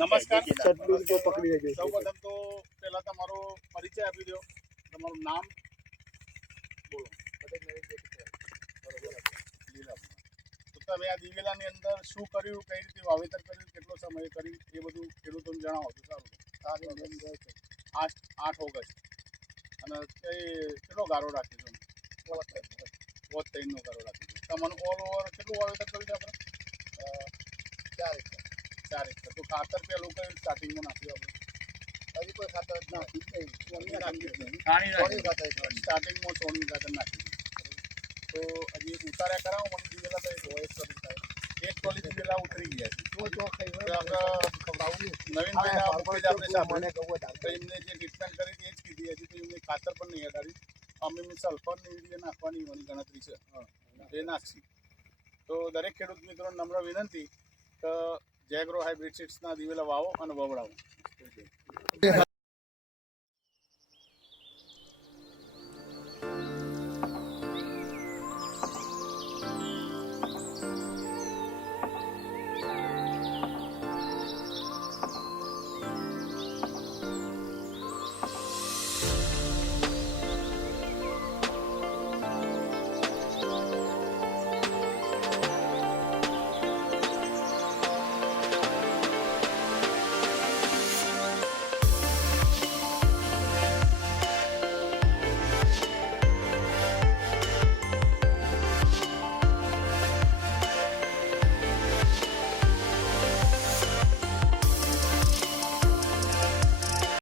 નમસ્કાર. સૌપ્રથમ તો પહેલા તમારો પરિચય આપી દો, તમારું નામ બોલો. તો તમે આ દિવેલાની અંદર શું કર્યું, કઈ રીતે વાવેતર કર્યું, કેટલો સમય કર્યું, એ બધું ખેડૂતોને જણાવો તો સારું. 8 ઓગસ્ટ. અને કેટલો ગારો રાખ્યો છે? 3નો ગારો રાખ્યો છે. તમને ઓલ ઓવર કેટલું વાવેતર કર્યું છે આપણે? 4 એકર. તો ખાતર પેલું કયું સ્ટાર્ટિંગમાં નાખ્યું આપણે? હજી કોઈ ખાતર નાખ્યું સ્ટાર્ટિંગમાં સોની ખાતર નાખ્યું. તો હજી ઉતાર્યા કરાવો મને દિવેલા તો એક ટોલી દિવેલા ઉતરી ગયા છે. નવીનભાઈ આપણે સાંભળે તો એમને જે ટ્રીટમેન્ટ કરી એ જ કીધી. હજી તો એમને ખાતર પણ નહીં હટાવી. અમે સલ્ફર ને યુરિયા નાખવાની એની ગણતરી છે, એ નાખશી. તો દરેક ખેડૂત મિત્રોને નમ્ર વિનંતી કે જેગ્રો હાઇબ્રિડ સીડ્સના દિવેલા વાવો અને વવડાવો.